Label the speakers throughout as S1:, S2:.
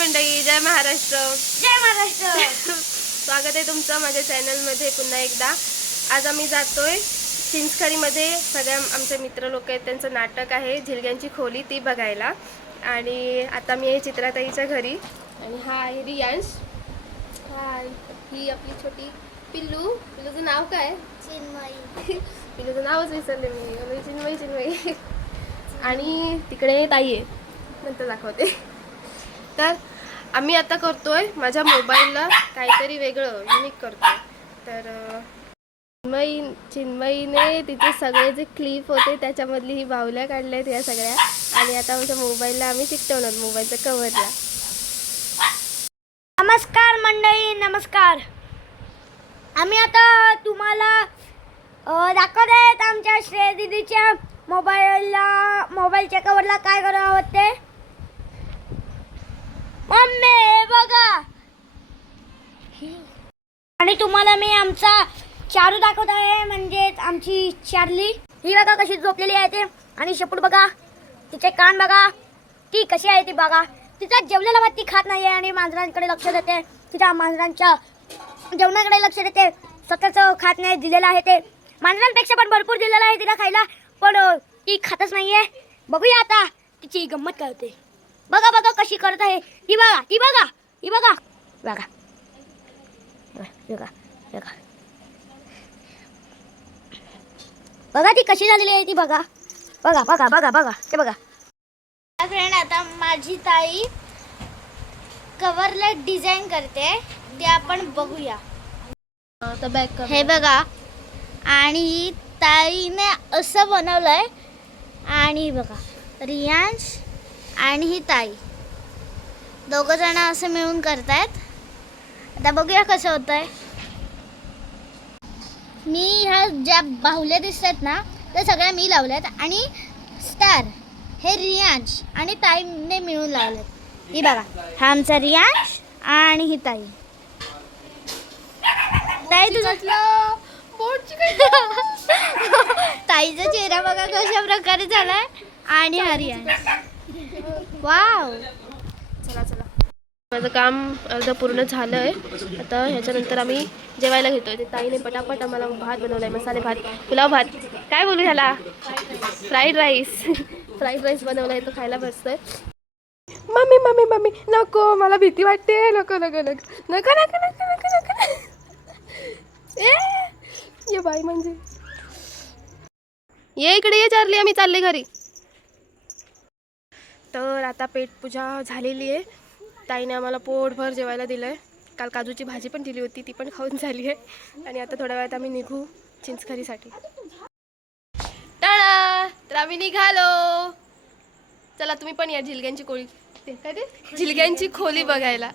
S1: मंडळी जय महाराष्ट्र.
S2: जय महाराष्ट्र.
S1: स्वागत आहे तुमचं माझ्या चॅनलमध्ये पुन्हा एकदा. आज आम्ही जातोय चिंचखरीमध्ये सगळ्या आमचे मित्र लोक आहेत त्यांचं नाटक आहे झिलग्यांची खोली ती बघायला. आणि आता मी आहे चित्राताईच्या घरी. आणि हा आहे रियांश. हाय. ही आपली छोटी पिल्लू. पिल्लूचं नाव काय?
S2: चिन्मयी.
S1: पिल्लूचं नावच विसरले मी. चिन्मयी चिन्मयी. आणि तिकडे ताई आहे. नंतर दाखवते. तर आम्ही आता करतोय. माझ्या मोबाईलला काहीतरी वेगळं युनिक करतोय. तर चिन्मयी चिन्मयीने तिचे सगळे जे क्लिप होते त्याच्यामधली ही बाहुल्या काढल्या आहेत या सगळ्या. आणि आता आमच्या मोबाईलला आम्ही चिकटवणार मोबाईलच्या कवरला
S2: नमस्कार मंडळी नमस्कार. आम्ही आता तुम्हाला दाखवत आहेत आमच्या श्रेय दिदीच्या मोबाईलला मोबाईलच्या कवरला काय करावं ते. मम्मी हे बघा. आणि तुम्हाला मी आमचा चारू दाखवत आहे म्हणजेच आमची चार्ली. ही बघा कशी झोपलेली आहे ते. आणि शेपूट बघा तिचे कान बघा. ती कशी आहे ती बघा. तिचा जेवलेला भात ती खात नाही आहे आणि मांजरांकडे लक्ष देते. तिच्या मांजरांच्या जेवणाकडे लक्ष देते. स्वतःच खात नाही दिलेलं आहे ते. मांजरांपेक्षा पण भरपूर दिलेलं आहे तिला खायला. पण ती खातच नाही आहे बघूया आता तिची गंमत काय होते. बघा बघा कशी करत आहे. ती बघा ती बघा ती बघा. बघा. बघा बघा बघा. ती कशी झालेली आहे ती बघा. बघा बघा बघा बघा ते बघा. फ्रेंड आता माझी ताई कवरला डिझाईन करते. ते आपण बघूया.
S1: बॅक
S2: हे बघा. आणि ताईने असं बनवलंय. आणि बघा रियांश आणि ही ताई. दोघं जण असं मिळून करतायत. आता बघूया कसं होत आहे मी ह्या ज्या बाहुल्या दिसतात ना त्या सगळ्या मी लावल्यात आणि स्टार हे रियांश आणि ताईने मिळून लावलेत ही बघा हा आमचा रियांश आणि ही ताई. ताई तुझं ताईचा चेहरा बघा कशा प्रकारे झालाय. आणि हा रियांश. वाव.
S1: चला चला. माझं काम अर्ध पूर्ण झालं आहे आता ह्याच्यानंतर आम्ही जेवायला घेतोय. ते ताईने पटापट आम्हाला भात बनवलाय मसाले भात पुलाव भात. काय बोलू ह्याला? Fried rice. फ्राईड राईस बनवलाय तो खायला बसतोय. मम्मी मम्मी मम्मी नको मला भीती वाटते. नको नको नको. नको नको नको नको नको. ए ये बाई म्हणजे. ये इकडे ये चारली. आम्ही चालले घरी. तर आता पेटपूजा झालेली आहे. ताईने आम्हाला पोटभर जेवायला दिलं आहे काल काजूची भाजी पण दिली होती ती पण खाऊन झाली आहे. आणि आता थोड्या वेळात आम्ही निघू चिंचखरीसाठी. टाळा! तर आम्ही निघालो चला तुम्ही पण या झिलग्यांची कोळी. ते काय ते? झिलग्यांची खोली बघायला.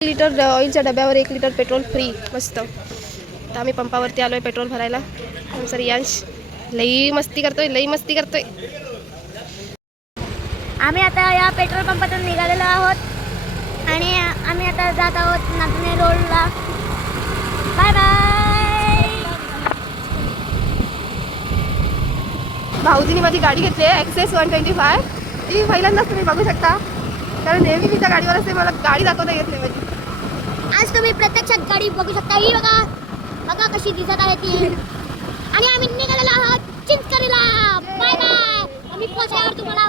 S1: लिटर ऑइलच्या डब्यावर एक लिटर पेट्रोल फ्री. मस्त. तर आम्ही पंपावरती आलोय पेट्रोल भरायला. आमचा रियांश लई मस्ती करतोय लई मस्ती करतोय.
S2: आम्ही आता या पेट्रोल पंपातून निघालेलो आहोत. आणि आम्ही आता जात आहोत नागणे रोडला. Bye bye.
S1: भाऊजीने माझी गाडी घेतली आहे एक्सेस वन ट्वेंटी फाय ती पहिल्यांदाच तुम्ही बघू शकता. कारण नेहमी मी त्या गाडीवर असते मला गाडी दाखवता येत नाही माझी.
S2: आज तुम्ही प्रत्यक्षात गाडी बघू शकता. ही बघा. बघा कशी दिसत आहे ती. आणि आम्ही निघालेलो आहोत चिंचकरीला बाय बाय. आम्ही पोहोचल्यावर तुम्हाला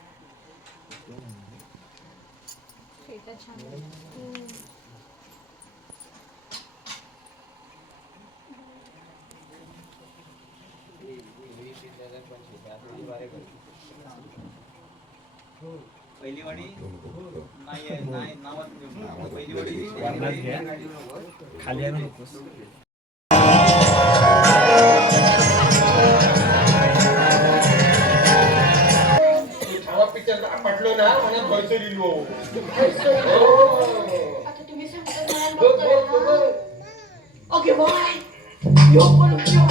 S3: पहिली वाडी? नाही नावात पहिली वाडी खाली
S4: मला खर्च दिलो
S2: ओके बाय यो पण
S1: तावडी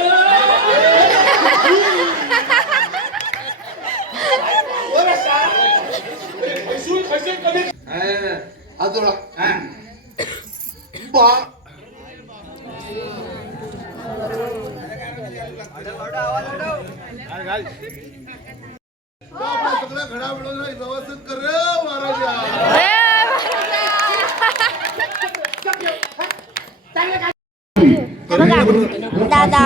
S4: बा. सगळ्या घडामोडी व्यवस्थित कर रे महाराजा.
S2: दादा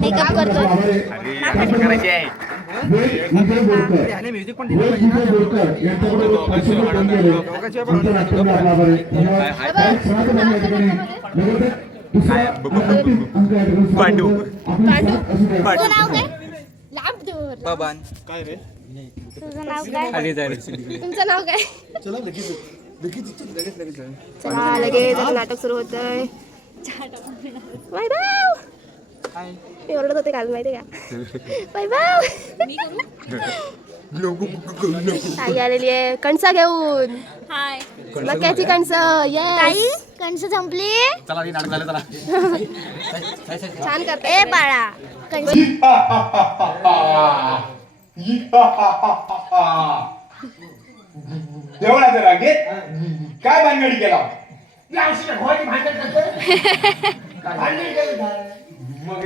S5: मेकअप करतो
S3: म्युझिक पण
S5: पांडू.
S2: तुझं नाव काय
S3: बाबान
S2: तुझं नाव काय
S3: खाली जायला
S1: तुमचं नाव काय चला लगेच आता नाटक सुरू होतंय वैभव मी ओरडत होते काल माहिती का? वैभव ताई आलेली आहे. कणसा घेऊन.
S2: हाय.
S1: मक्याची कणस येस
S2: कणस संपली?
S3: चला ती नाटक झालं चला.
S1: छान करते.
S2: ए बाळा कणस
S4: देवळाच्या रागेत काय भानगडी केला? या भानगडी केली? मग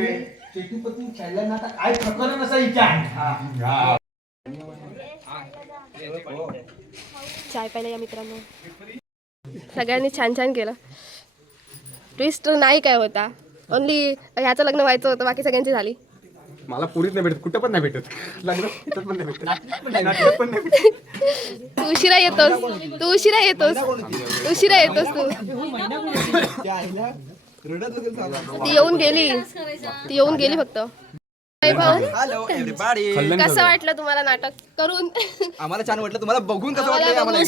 S4: रे शेतीपती खेळलं ना आता काय प्रकरण असं विचार
S1: चाय प्यायला या मित्रांनो. सगळ्यांनी छान छान केलं. ट्विस्ट नाही काय होता. ओनली ह्याचं लग्न व्हायचं होतं बाकी सगळ्यांची झाली.
S6: मला पुरीच नाही भेटत कुठं पण नाही भेटत. लग्न पण नाही भेटत. नाटकात पण नाही भेटत.
S1: तू उशिरा येतोस. तू उशिरा येतोस. उशिरा येतोस तू. ती येऊन गेली. ती येऊन गेली फक्त. वैभव,
S3: हॅलो एव्हरीबॉडी
S1: कसं वाटलं तुम्हाला नाटक करून?
S3: आम्हाला छान वाटलं. तुम्हाला बघून कसं वाटलं. आम्हाला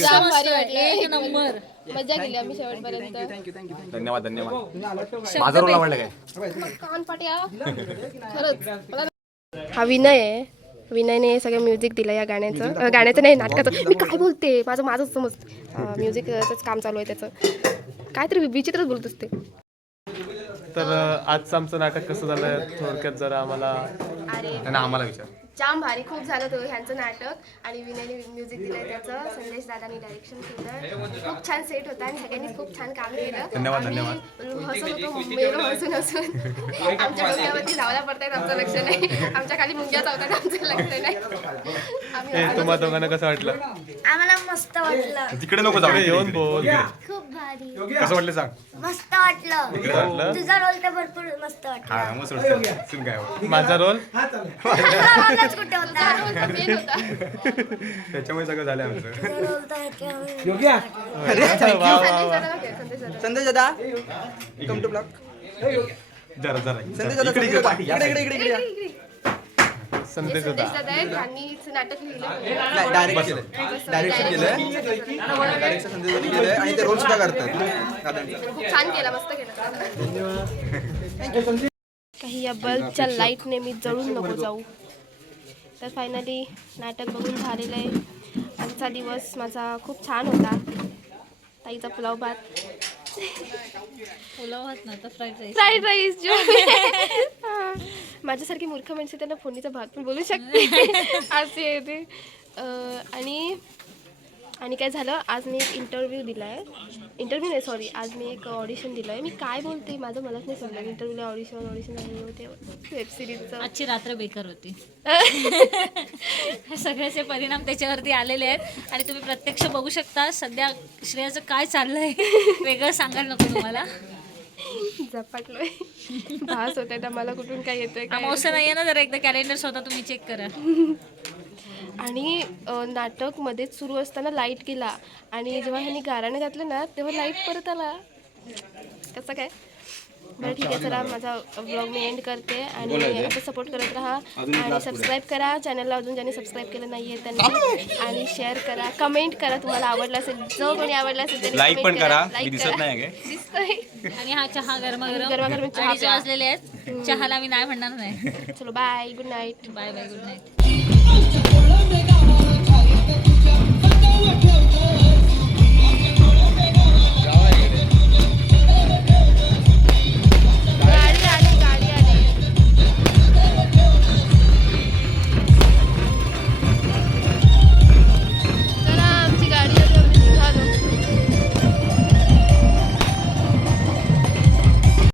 S1: मजा केली आम्ही शेवटपर्यंत.
S6: धन्यवाद धन्यवाद. माझा रोल आवडला काय?
S1: हा विनय आहे. विनयने सगळं म्युझिक दिलं या गाण्याचं. अं, गाण्याचं नाही नाटकाचं. मी काय बोलते? माझं माझंच समज म्युझिकचंच काम चालू आहे त्याचं. काहीतरी विचित्रच बोलत असते.
S7: तर आजचं आमचं नाटक कसं झालं थोडक्यात जरा आम्हाला
S1: अरे
S6: आम्हाला विचार.
S1: जाम भारी खूप झालं तो ह्यांचं नाटक आणि विनयने म्युझिक दिलंय त्याचं. संदेश दादानी डायरेक्शन केलं खूप छान सेट होता आणि सगळ्यांनी खूप छान काम केलं.
S6: धन्यवाद,
S1: आम्ही हसत होतो मेलो हसून हसून. आमच्या डोक्यावरती लावला पडतायत आमचं लक्ष नाही. आमच्या खाली मुंग्या चावतात आमचं लक्ष नाही. आम्ही
S7: हे तुम्हा दोघांना कसं वाटलं?
S2: आम्हाला मस्त वाटलं.
S6: तिकडे नको जाऊ.
S7: इकडे येऊन बोल.
S2: भारी.
S6: कसं वाटलं सांग.
S2: मस्त वाटलं.
S7: इकडे वाटलं?
S2: तुझा रोल तर भरपूर मस्त वाटला.
S6: हा मग सोड सीन काय.
S7: माझा रोल
S2: माझाच कुठे होता?
S1: मेन होता.
S6: त्याच्यामुळे सगळं झालं आमचं.
S2: तुझा रोल तर
S1: संदेश दादा संदेश
S3: कम टू ब्लॉक
S6: जरा जरा.
S3: संदेश दादा
S6: इकडे इकडे
S3: इकडे इकडे इकडे.
S7: संदेश होता
S3: डायरेक्ट केलं. डायरेक्शन केलं. डायरेक्शन संदेश केलं आणि ते रोल सुद्धा करतात. दादांचा
S1: खूप छान केला. मस्त केलं. काही या बल्बच्या लाईटने मी जळून नको जाऊ. तर फायनली नाटक बघून झालेलं आहे. आजचा दिवस माझा खूप छान होता. ताईचा पुलाव भात. फ्राईड राईस जो. माझ्यासारखी मूर्ख माणसं त्यांना फोडणीचा भात पण बोलू शकते. असे आहे ते. अं, आणि आणि काय झालं आज मी एक इंटरव्ह्यू दिला आहे इंटरव्ह्यू नाही सॉरी आज मी एक ऑडिशन दिलं आहे मी काय बोलते माझं मलाच नाही समजलं. इंटरव्ह्यूला ऑडिशन ऑडिशन होते वेब सिरीजचं
S8: आजची रात्र बेकार होती. सगळ्याचे परिणाम त्याच्यावरती आलेले आहेत. आणि तुम्ही प्रत्यक्ष बघू शकता सध्या श्रेयाचं काय चाललंय वेगळं सांगायला नको तुम्हाला.
S1: झपाटलोय. भास होत आहे मला कुठून काय येतंय
S8: अमावस्या नाही आहे ना जरा एकदा कॅलेंडर स्वतः तुम्ही चेक करा.
S1: आणि नाटक मध्येच सुरू असताना लाइट गेला. आणि जेव्हा ह्यांनी गाराणं घातलं ना तेव्हा लाइट परत आला. कसं काय? बरं ठीक आहे चला माझा ब्लॉग मी एंड करते आणि असं सपोर्ट करत राहा. आणि सबस्क्राईब करा. चॅनलला अजून ज्यांनी सबस्क्राईब केलं नाही आहे त्यांनी आणि शेअर करा. कमेंट करा तुम्हाला आवडला असेल जो कोणी आवडला असेल त्यांनी comment
S3: पण करा. मी दिसत. नाही काय?
S1: दिसतंय.
S8: आणि हा चहा गरमागरम
S1: गरमागरम चहा.
S8: वाजलेले आहेत चहाला मी नाही म्हणणार नाही.
S1: चलो bye good night
S8: bye bye good night तुझ्या